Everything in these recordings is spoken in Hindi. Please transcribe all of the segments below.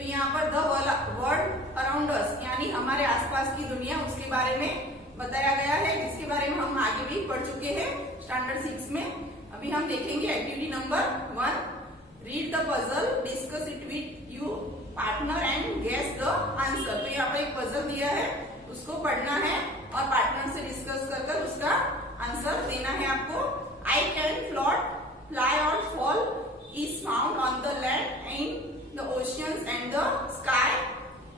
तो यहाँ पर द वर्ल्ड अराउंड अस यानी हमारे आसपास की दुनिया, उसके बारे में बताया गया है, जिसके बारे में हम आगे भी पढ़ चुके हैं स्टैंडर्ड 6 में। अभी हम देखेंगे activity number 1, read the puzzle, discuss it with you partner and guess the answer. तो यहाँ पर एक पजल दिया है, उसको पढ़ना है और पार्टनर से डिस्कस कर उसका आंसर देना है आपको। आई कैन फ्लोट, फ्लाई और fall is found on the land in the oceans and the sky.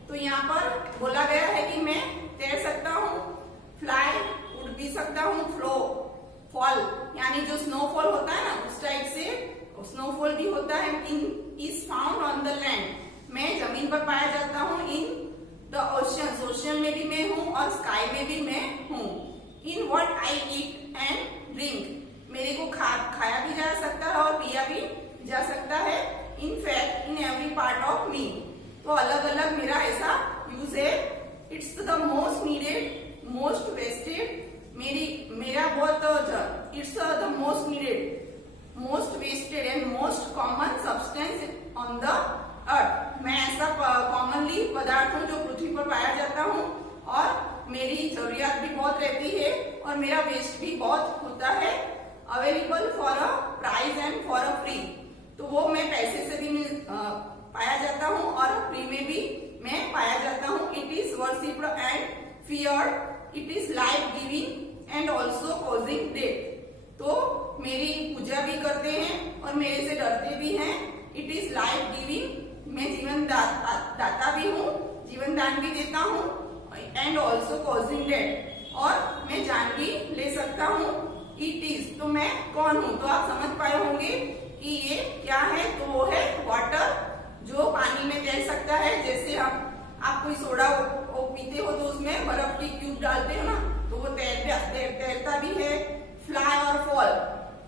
तो यहाँ पर बोला गया है कि मैं तैर सकता हूँ, फ्लाई उड़ भी सकता हूँ, फ्लो फॉल यानी जो स्नोफॉल होता है ना उस टाइप से स्नोफॉल भी होता है। In is found on the land, मैं जमीन पर पाया जाता हूँ। इन द ओशियन, ओशियन में भी मैं हूँ और स्काई में भी मैं हूँ। In what I eat and drink, मेरे को खाया भी जा सकता है और पिया भी जा सकता है। In fact in every part of me, तो अलग अलग मेरा ऐसा यूज है। It's the most needed, most wasted, मेरा बहुत it's the most needed, most wasted and most common substance on the earth. मैं ऐसा कॉमनली पदार्थ हूँ जो पृथ्वी पर पाया जाता हूँ और मेरी जरूरियात भी बहुत रहती है और मेरा वेस्ट भी बहुत होता है। Available for a prize and for a free, तो वो मैं पैसे से भी पाया जाता हूँ और फ्री में भी मैं पाया जाता हूँ। It is worshipped and feared, it is life giving and also causing death, तो मेरी पूजा भी करते हैं और मेरे से डरते भी हैं। इट इज लाइफ गिविंग, मैं जीवन दाता भी हूँ, जीवन दान भी देता हूँ। एंड ऑल्सो कॉजिंग डेथ, और मैं जान भी ले सकता हूँ। इट इज, तो मैं कौन हूँ, तो आप समझ पाए होंगे कि ये क्या है। तो वो है वाटर, जो पानी में तैर सकता है। जैसे आप कोई सोडा पीते हो तो उसमें बर्फ की क्यूब डालते हो ना, तो वो तैरता भी है। फ्लाई और फॉल,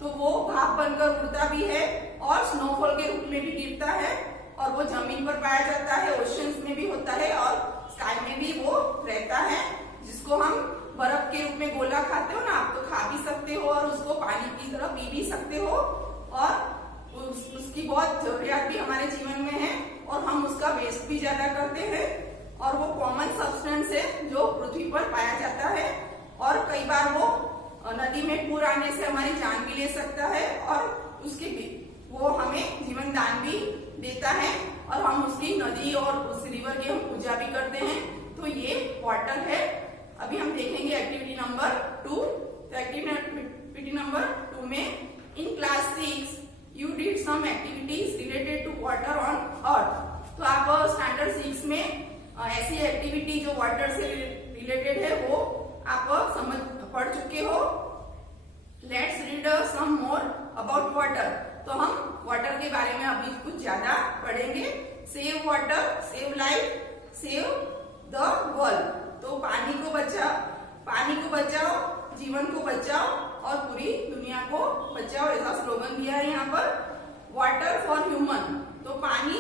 तो वो भाप बनकर उड़ता भी है और स्नोफॉल के रूप में भी गिरता है और वो जमीन पर पाया जाता है, ओशियंस में भी होता है और स्काई में भी वो रहता है। जिसको हम बर्फ के रूप में गोला खाते हो ना, आप तो खा भी सकते हो और उसको पानी की तरह पी भी सकते हो और उसकी बहुत जरूरियात भी हमारे जीवन में है और हम उसका वेस्ट भी ज्यादा करते हैं। और वो कॉमन सब्सटेंस है जो पृथ्वी पर पाया जाता है और कई बार वो नदी में पूर आने से हमारी जान भी ले सकता है और उसके वो हमें जीवन दान भी देता है और हम उसकी नदी और उस रिवर की हम पूजा भी करते हैं। तो ये वाटर है। अभी हम देखेंगे एक्टिविटी नंबर 2। तो एक्टिविटी नंबर 2 में in class 6 you did some activities related to water on earth. तो आप स्टैंडर्ड 6 में ऐसी एक्टिविटी जो वाटर से रिलेटेड है वो आप पढ़ चुके हो। Let's read some more about water. तो हम वाटर के बारे में अभी कुछ ज्यादा पढ़ेंगे। Save water, save life, save the world. तो पानी को बचाओ, जीवन को बचाओ और पूरी दुनिया को बचाओ, ऐसा स्लोगन दिया है यहाँ पर। वाटर फॉर ह्यूमन, तो पानी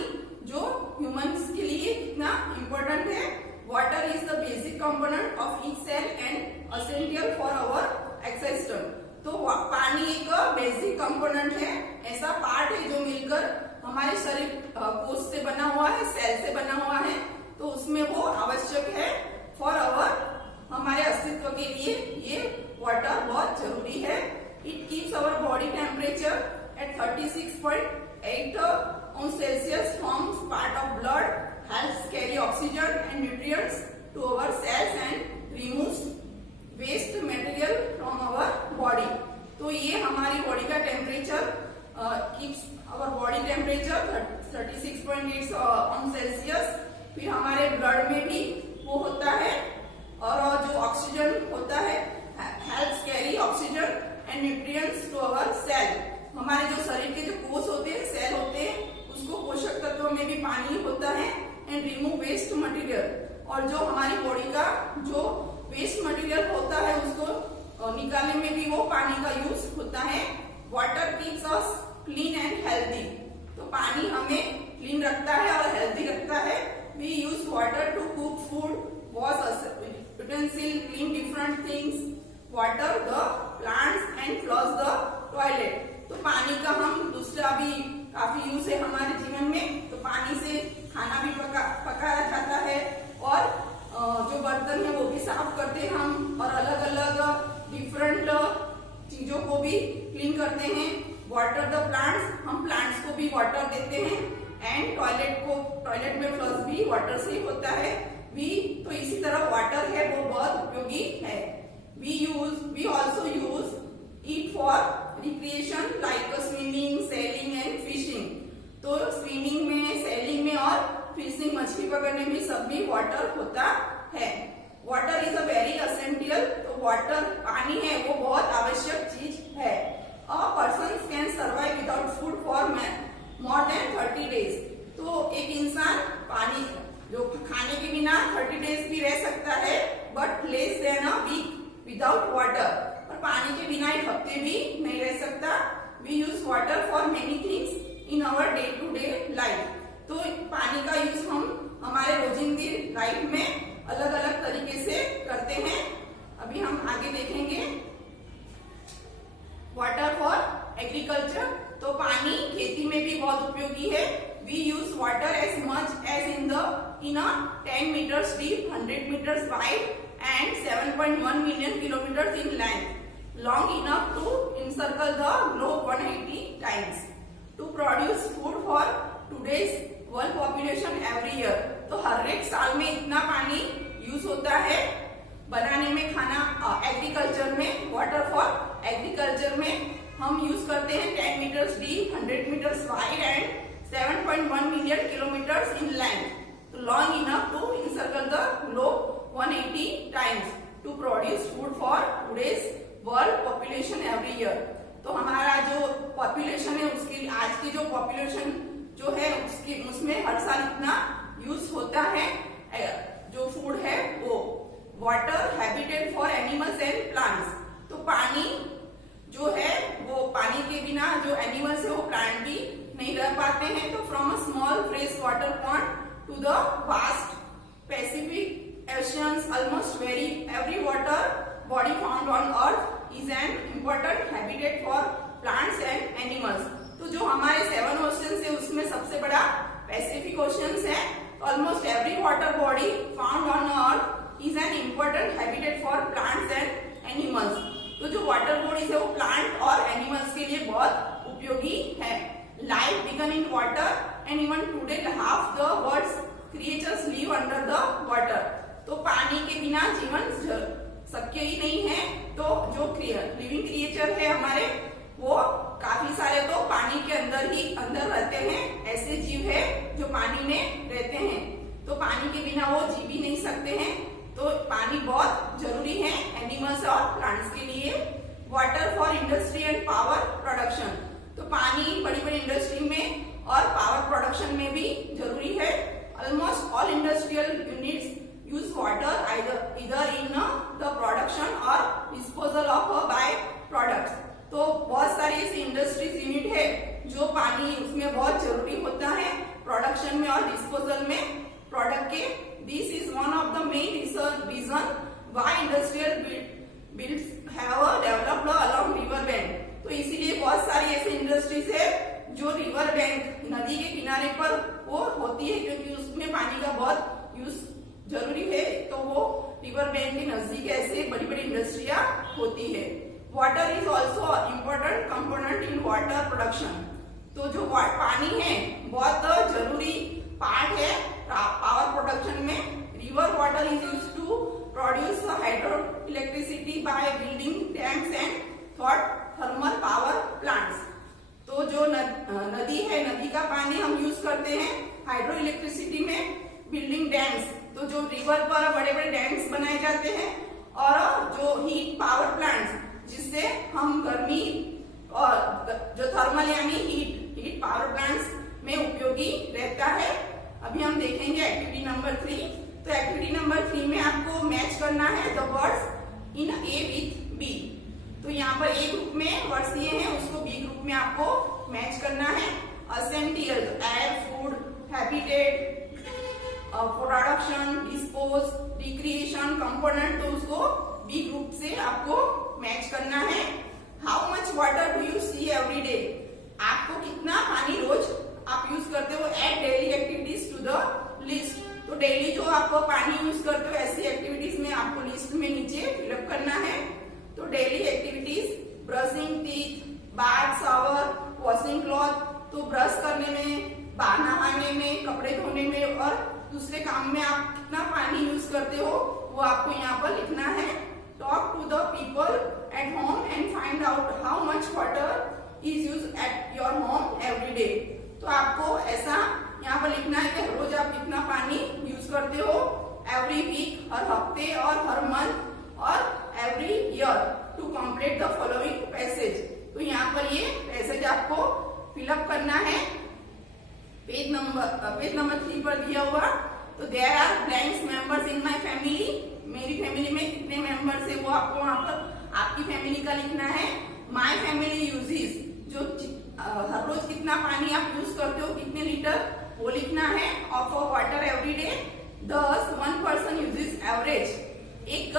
जो ह्यूमंस के लिए कितना इम्पोर्टेंट है। Water is the basic component of each cell and essential for our existence. तो पानी एक बेसिक कंपोनेंट है, ऐसा पार्ट है जो मिलकर हमारे शरीर कोश से बना हुआ है, सेल से बना हुआ है, तो उसमें वो आवश्यक है फॉर आवर, हमारे अस्तित्व के लिए ये वाटर बहुत जरूरी है। It keeps our body temperature at 36.8 Celsius, forms part of blood, helps carry oxygen and nutrients to our cells and removes waste material from our body. तो ये हमारी बॉडी का temperature keeps our body temperature 36.8 Celsius। फिर हमारे ब्लड में भी वो होता है और जो ऑक्सीजन होता है, helps carry oxygen and nutrients to our cell. हमारे जो शरीर के जो कोश होते हैं, सेल होते हैं, उसको पोषक तत्वों में भी पानी होता है। एंड रिमूव वेस्ट मटेरियल, और जो हमारी बॉडी का जो वेस्ट मटेरियल होता है उसको निकालने में भी वो पानी का यूज होता है। Water keeps us clean and healthy, तो पानी हमें क्लीन रखता है और हेल्दी रखता है। We use water to cook food, wash utensil, clean different things, water the plants and flush the toilet. तो पानी का हम दूसरा भी काफी यूज है हमारे जीवन में। तो पानी से खाना भी भी वाटर से होता है। वी तो इसी तरह वाटर है वो बहुत उपयोगी है। We also use it for recreation like swimming, sailing and fishing. तो स्विमिंग में, सेलिंग में और फिशिंग, मछली पकड़ने में सब में वाटर होता है। Water is a very essential. तो वाटर, पानी है वो बहुत आवश्यक चीज है। A person can survive without food for more than 30 days. तो एक इंसान पानी जो खाने के बिना 30 डेज भी रह सकता है, but less than a week without water. और पानी के बिना एक हफ्ते भी नहीं रह सकता। We use water for many things in our day to day life. तो पानी का यूज हम हमारे रोजिंदी लाइफ में अलग अलग तरीके से करते हैं। अभी हम आगे देखेंगे वाटर फॉर एग्रीकल्चर। तो पानी खेती में भी बहुत उपयोगी है। We use water as much as in a 10 meters deep, 100 meters wide and 7.1 million kilometers in length, long enough to encircle the globe 180 times to produce food for today's world population every year। तो हर एक साल में इतना पानी यूज होता है बनाने में, खाना। एग्रीकल्चर में, वाटर फॉर एग्रीकल्चर में हम यूज करते हैं 10 meters deep, 100 meters wide and 7.1 million kilometers in length, long enough to encircle the globe 180 times to produce food for today's world population every year। तो हमारा जो पॉपुलेशन है उसकी, आज की जो पॉपुलेशन जो है उसकी, उसमें हर साल इतना यूज होता है जो फूड है वो। Water habitat for animals and plants. तो पानी जो है वो, पानी के बिना जो एनिमल्स है वो प्लांट भी नहीं रह पाते हैं। तो from a small fresh water pond to the vast Pacific oceans, almost every water body found on earth is an important habitat for plants and animals। तो जो हमारे 7 oceans है उसमें सबसे बड़ा पैसिफिक ओशियंस है। Almost every water body found on earth is an important habitat for plants and animals. तो जो वाटर बॉडीज है वो प्लांट और एनिमल्स के लिए बहुत उपयोगी है। Life began in water and even today half the world's creatures live under the water। तो पानी के बिना जीवन शक्य ही नहीं है। तो जो लिविंग क्रिएचर है हमारे, वो काफी सारे तो पानी के अंदर रहते हैं। ऐसे जीव है जो पानी में रहते हैं। तो पानी के बिना वो जी भी नहीं सकते हैं। तो पानी बहुत जरूरी है एनिमल्स और प्लांट्स के लिए। Water for industry and power production. तो पानी बड़ी बड़ी इंडस्ट्री में और पावर प्रोडक्शन में भी जरूरी है। Almost all industrial units use water इधर इन द प्रोडक्शन और डिस्पोजल ऑफ बाय प्रोडक्ट्स। तो बहुत सारी ऐसी इंडस्ट्रीज यूनिट है जो पानी उसमें बहुत जरूरी होता है प्रोडक्शन में और डिस्पोजल में प्रोडक्ट के। This is one of the main reason why industrial builds have developed along river bank. तो इसीलिए बहुत सारी ऐसी इंडस्ट्रीज है जो रिवर बैंक, नदी के किनारे पर वो होती है, क्योंकि उसमें पानी का बहुत यूज जरूरी है। तो वो रिवर बैंक के नजदीक ऐसे बड़ी बड़ी इंडस्ट्रियां होती है। Water is also important component in water production. तो जो पानी है बहुत जरूरी पार्ट है पावर प्रोडक्शन में। River water is use to produce hydro electricity by building dams and thermal power plants. तो जो नदी है, नदी का पानी हम यूज करते हैं हाइड्रो इलेक्ट्रिसिटी में, बिल्डिंग डैम्स। तो जो रिवर पर बड़े बड़े डैम्स बनाए जाते हैं, और जो हीट पावर प्लांट्स जिससे हम गर्मी, और जो थर्मल यानी हीट पावर प्लांट्स में उपयोगी रहता है। अभी हम देखेंगे एक्टिविटी नंबर 3। तो एक्टिविटी नंबर 3 में आपको मैच करना है the words in A with B. तो यहाँ पर ए ग्रुप में वर्ड्स दिए हैं, उसको बी ग्रुप में आपको मैच करना है। Essential, air, food, habitat, production, dispose, recreation, component, तो उसको बी ग्रुप से आपको मैच करना है। How much water do you see every day. आपको कितना पानी रोज आप यूज करते हो। Add daily activities to the list. तो डेली जो आपको पानी यूज करते हो ऐसी एक्टिविटीज में आपको लिस्ट में नीचे फिलअप करना है। तो daily activities, brushing teeth, bath, shower, washing cloth. तो ब्रश करने में नहाने में, कपड़े धोने में और दूसरे काम में आप कितना पानी यूज करते हो वो आपको यहाँ पर लिखना है। Talk to the people at home and find out how much water is use at your home every day. तो आपको ऐसा यहाँ पर लिखना है कि रोज आप कितना पानी यूज करते हो, एवरी वीक, हर हफ्ते और हर मंथ और every year, to complete the following passage. तो यहाँ पर ये पैसेज आपको फिलअप करना है। पेज नंबर 3 पर दिया हुआ। तो there are blanks members in my family, मेरी फैमिली में कितने मेंबर्स है वो आपको वहां पर आपकी फैमिली का लिखना है। माय फैमिली यूजेस, जो हर रोज कितना पानी आप यूज करते हो, कितने लीटर, वो लिखना है। ऑफ वाटर एवरी डे, दस वन पर्सन यूजेस एवरेज, एक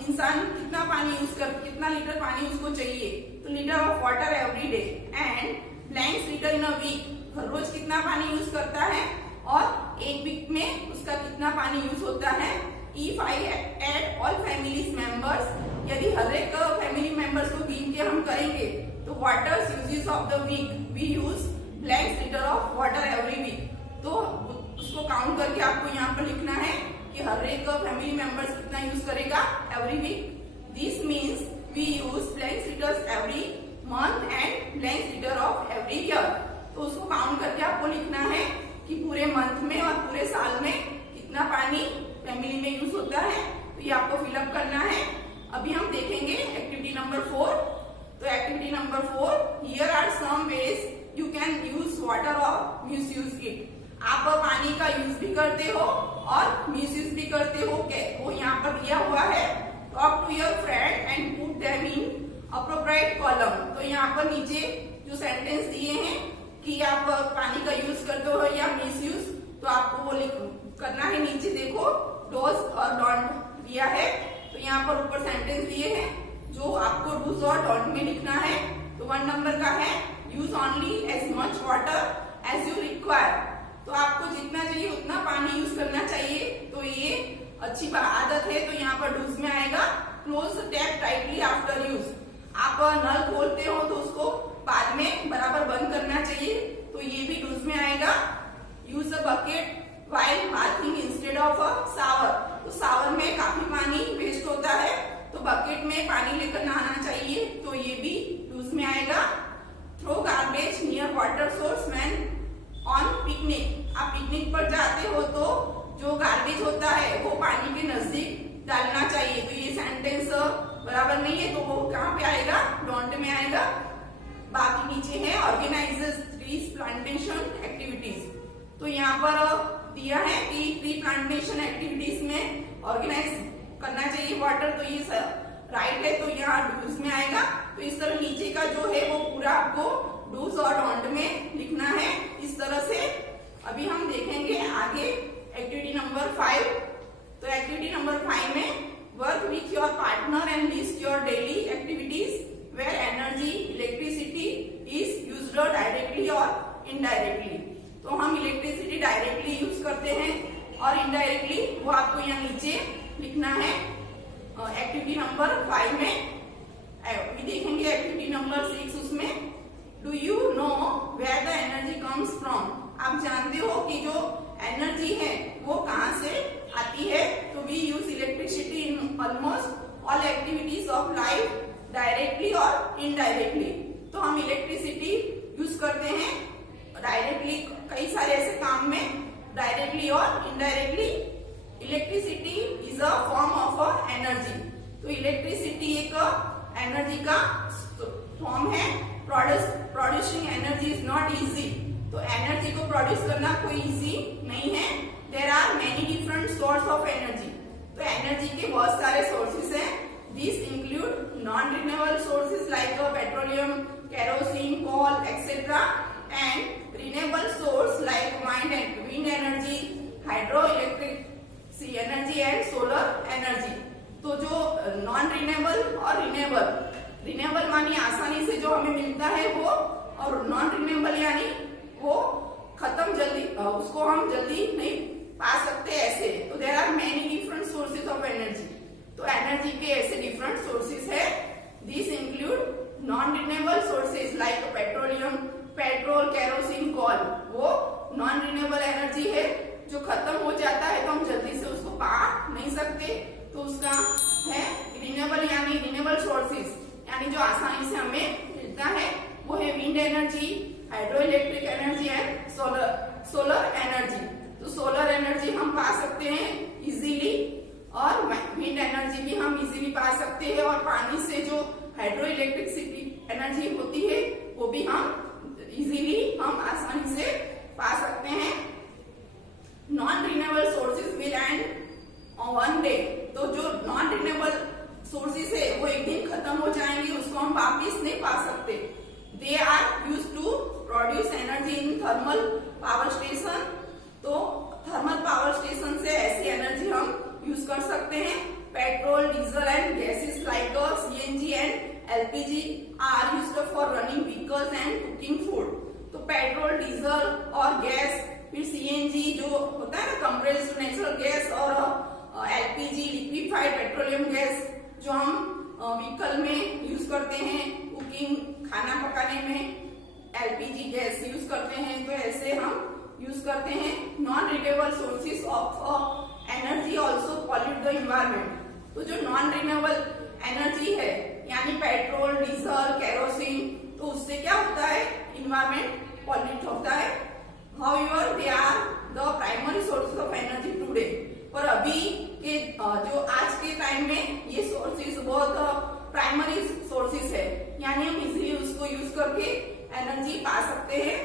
इंसान कितना पानी यूज कर, कितना लीटर पानी उसको चाहिए, तो litre of water every day. And blanks litre in a week, हर रोज कितना पानी यूज करता है और एक वीक में उसका कितना पानी यूज होता है। If I add all families members, यदि हर एक फैमिली मेंबर्स को गिन के हम करेंगे तो water uses of the week, we use blanks litre of water every week. तो उसको काउंट करके आपको यहाँ पर लिखना है कि हर एक फैमिली मेंबर्स कितना यूज करेगा every week. This means we use blanks litres every month and blanks litre of every year. तो उसको काउंट करके आपको लिखना है कि पूरे मंथ में और पूरे साल में कितना पानी फैमिली में यूज होता है। तो ये आपको फिलअप करना है। अभी हम देखेंगे एक्टिविटी नंबर 4। तो activity number 4, here are some ways you can use water और मिसयूज इट। आप पानी का यूज भी करते हो और मिसयूज भी करते हो, वो यहाँ पर दिया हुआ है। Talk to your friend and put them in appropriate column. तो यहाँ पर नीचे जो सेंटेंस दिए हैं कि आप पानी का यूज करते हो या मिसयूज, तो आपको वो करना है। नीचे देखो डोज और डोंट दिया है, तो यहाँ पर ऊपर सेंटेंस दिए हैं जो आपको डूज और डोंट में लिखना है। तो 1 नंबर का है use only as much water as you require. तो आपको जितना चाहिए उतना पानी यूज करना चाहिए, तो ये अच्छी आदत है। तो यहाँ पर डूज में आएगा close tap tightly after use. आप नल खोलते हो तो उसको बाद में बराबर बंद करना चाहिए, तो ये भी डूज में आएगा। Use a bucket while bathing instead of a shower. तो शावर में काफी पानी वेस्ट होता है, तो बकेट में पानी लेकर नहाना चाहिए, तो ये भी डूज में आएगा। Throw garbage near water source when on picnic. आप पिकनिक पर जाते हो तो जो गार्बेज होता है वो पानी के नजदीक डालना चाहिए। तो ये सेंटेंस बराबर नहीं है, तो वो कहाँ पे आएगा, डोंट में आएगा। बाकी नीचे है ऑर्गेनाइजेस ट्रीज प्लांटेशन एक्टिविटीज। तो यहाँ पर दिया है कि ट्री प्लांटेशन एक्टिविटीज में ऑर्गेनाइज करना चाहिए वाटर, तो ये राइट है, तो यहाँ डूज में आएगा। तो इस तरह नीचे का जो है वो पूरा आपको डूज और डोंट में लिखना है इस तरह से। अभी हम देखेंगे आगे एक्टिविटी नंबर 5। तो एक्टिविटी नंबर 5 में work with your partner and list your daily activities where energy electricity is used directly और इनडायरेक्टली। तो हम इलेक्ट्रिसिटी डायरेक्टली यूज करते हैं और इनडायरेक्टली वो आपको यहाँ नीचे लिखना है एक्टिविटी नंबर 5 में। अभी देखेंगे एक्टिविटी नंबर 6। उसमें do you know where the energy comes from. आप जानते हो कि जो एनर्जी है वो कहाँ से आती है। तो we use electricity in almost all activities of life directly और इनडायरेक्टली। तो हम इलेक्ट्रिसिटी यूज करते हैं डायरेक्टली कई सारे ऐसे काम में, डायरेक्टली और indirectly. Electricity is a form of a energy. तो इलेक्ट्रिसिटी एक एनर्जी का फॉर्म है। Producing energy is not easy. तो एनर्जी को प्रोड्यूस करना कोई इजी नहीं है। There are many different source of energy. तो एनर्जी के बहुत सारे सोर्सेस हैं। This include non renewable sources like petroleum, kerosene, coal etcetera, and renewable source like wind energy, hydro electric energy and solar energy. तो जो नॉन रिन्यूएबल और रिन्यूएबल मानी आसानी से जो हमें मिलता है वो, और नॉन रिन्यूएबल यानी वो खत्म जल्दी, उसको हम जल्दी नहीं पा सकते ऐसे। तो there are many different sources of energy. तो एनर्जी के ऐसे डिफरेंट सोर्सेज है। This include non renewable sources like petroleum, petrol, kerosene, coal, वो hydro electric energy and solar energy. तो सोलर एनर्जी हम पा सकते हैं इजीली और विंड एनर्जी भी हम इजीली पा सकते हैं, और पानी से जो हाइड्रो इलेक्ट्रिसिटी एनर्जी होती है वो भी हम इजीली हम आसानी से पा सकते हैं। Non renewable sources will and on one day. तो जो नॉन रिन्यूएबल सोर्सेज है वो एक दिन खत्म हो जाएंगे, उसको हम वापिस नहीं पा सकते। They are use to produce energy in thermal power station. तो थर्मल पावर स्टेशन से ऐसी एनर्जी हम यूज कर सकते हैं। Petrol, diesel and gases like CNG and LPG are used for running vehicles and cooking food. तो पेट्रोल, डीजल और गैस, फिर सीएनजी जो होता है ना कंप्रेस्ड नेचुरल गैस, और एलपीजी लिक्विफाइड पेट्रोलियम गैस जो हम व्हीकल में यूज करते हैं, कुकिंग खाना पकाने में एलपीजी गैस यूज करते हैं। तो ऐसे हम यूज करते हैं। Non renewable sources of energy also pollute the environment. तो जो नॉन रिन्यूएबल एनर्जी है यानी पेट्रोल, डीजल, केरोसिन, तो उससे क्या होता है, इन्वायरमेंट पॉल्यूट होता है। However they are the primary sources of energy today. पर अभी के जो आज के टाइम में ये सोर्सेज बहुत प्राइमरी सोर्सेज है, यानी हम इजीली उसको यूज करके एनर्जी पा सकते हैं।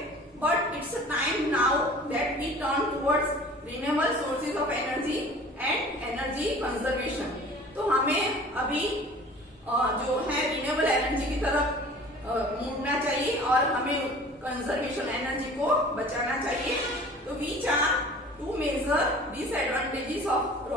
But it's time now that we turn towards renewable sources of energy and energy conservation. तो हमें अभी जो है रिन्यूएबल एनर्जी की तरफ मुड़ना चाहिए और हमें कंजर्वेशन एनर्जी को बचाना चाहिए। तो which are two major disadvantages of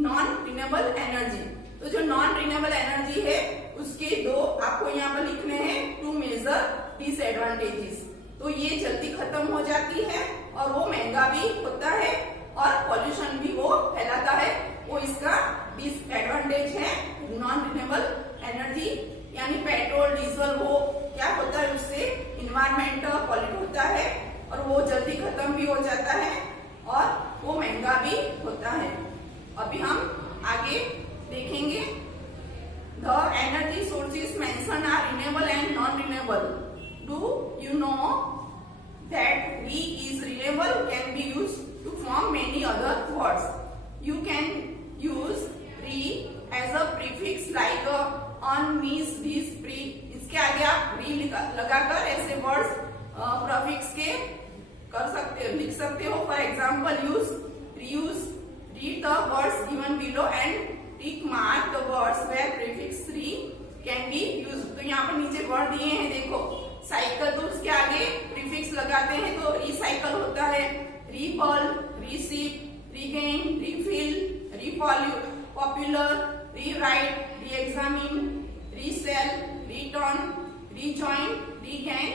non renewable energy. तो जो नॉन रिन्यूएबल एनर्जी है उसके दो आपको यहाँ पर लिखने हैं, टू मेजर डिसएडवांटेजेस। तो ये जल्दी खत्म हो जाती है और वो महंगा भी होता है और पॉल्यूशन भी वो फैलाता है, वो इसका डिसएडवांटेज है। नॉन रिन्यूएबल एनर्जी यानी पेट्रोल, डीजल, वो क्या होता है, उससे इन्वायरमेंट पॉल्यूट होता है और वो जल्दी खत्म भी हो जाता है और वो महंगा भी होता है। अभी हम आगे देखेंगे। The energy sources mentioned are renewable and non renewable. Do you know that re is renewable can be used to form many other words. You can use re as a prefix like on, means, this, pre. इसके आगे आप re लगाकर ऐसे words prefix के कर सकते हो, लिख सकते हो। For example, use, reuse. Read the words given below and tick mark the words where prefix re can be used. तो यहाँ पर नीचे word दिए हैं, देखो साइकिल, तो उसके आगे प्रीफिक्स लगाते हैं तो रिसाइकल होता है। Ripple, receive, regain, refill, repopular, rewrite, reexamine, resell, return, rejoin, regain,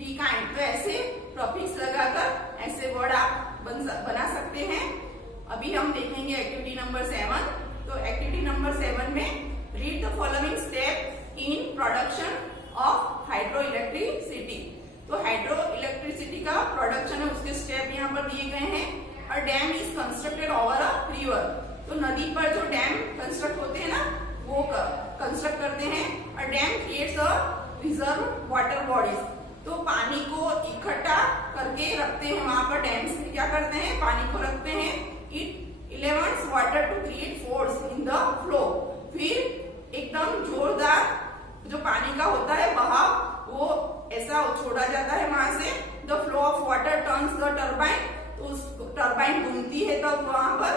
rekind. तो ऐसे प्रीफिक्स लगाकर ऐसे वर्ड आप बना सकते हैं। अभी हम देखेंगे एक्टिविटी नंबर 7। तो एक्टिविटी नंबर 7 में read the following step in production of hydro electricity. तो हाइड्रो इलेक्ट्रिसिटी का प्रोडक्शन है, उसके स्टेप यहाँ पर दिए गए हैं। A dam is constructed over a river. तो नदी पर जो डैम कंस्ट्रक्ट होते हैं ना, वो कंस्ट्रक्ट करते हैं। A dam creates a reserve water bodies. तो पानी को इकट्ठा करके रखते हैं वहां पर, डैम से क्या करते हैं, पानी को रखते हैं। It elevates water to create force in the flow. फिर एकदम जोरदार जो पानी का होता है बहाव, वो ऐसा छोड़ा जाता है वहां से। The flow of water turns the turbine. तो उस टर्बाइन घूमती है तब वहां पर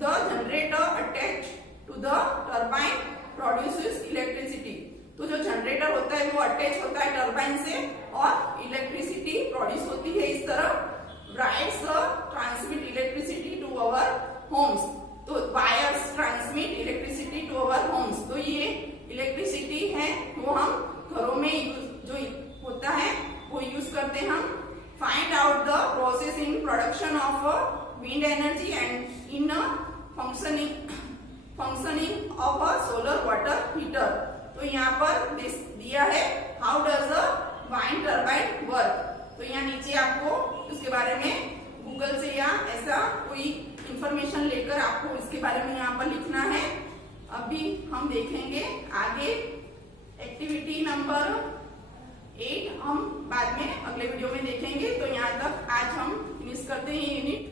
the generator attach to the turbine produces electricity. तो जो जनरेटर होता है वो अटैच होता है टर्बाइन से और इलेक्ट्रिसिटी प्रोड्यूस होती है। इस तरह wires transmit electricity to our homes. तो wires transmit electricity to our homes. तो ये इलेक्ट्रिसिटी है वो हम घरों में जो होता है वो यूज करते हैं हम। Find out the process in production of wind energy and in functioning of a solar water heater. तो यहाँ पर दिया है how does a wind turbine work. तो यहाँ नीचे आपको उसके बारे में गूगल से या ऐसा कोई इंफॉर्मेशन लेकर आपको इसके बारे में यहाँ पर लिखना है। अभी हम देखेंगे आगे एक्टिविटी नंबर 8 हम बाद में अगले वीडियो में देखेंगे। तो यहाँ तक आज हम फिनिश करते हैं यूनिट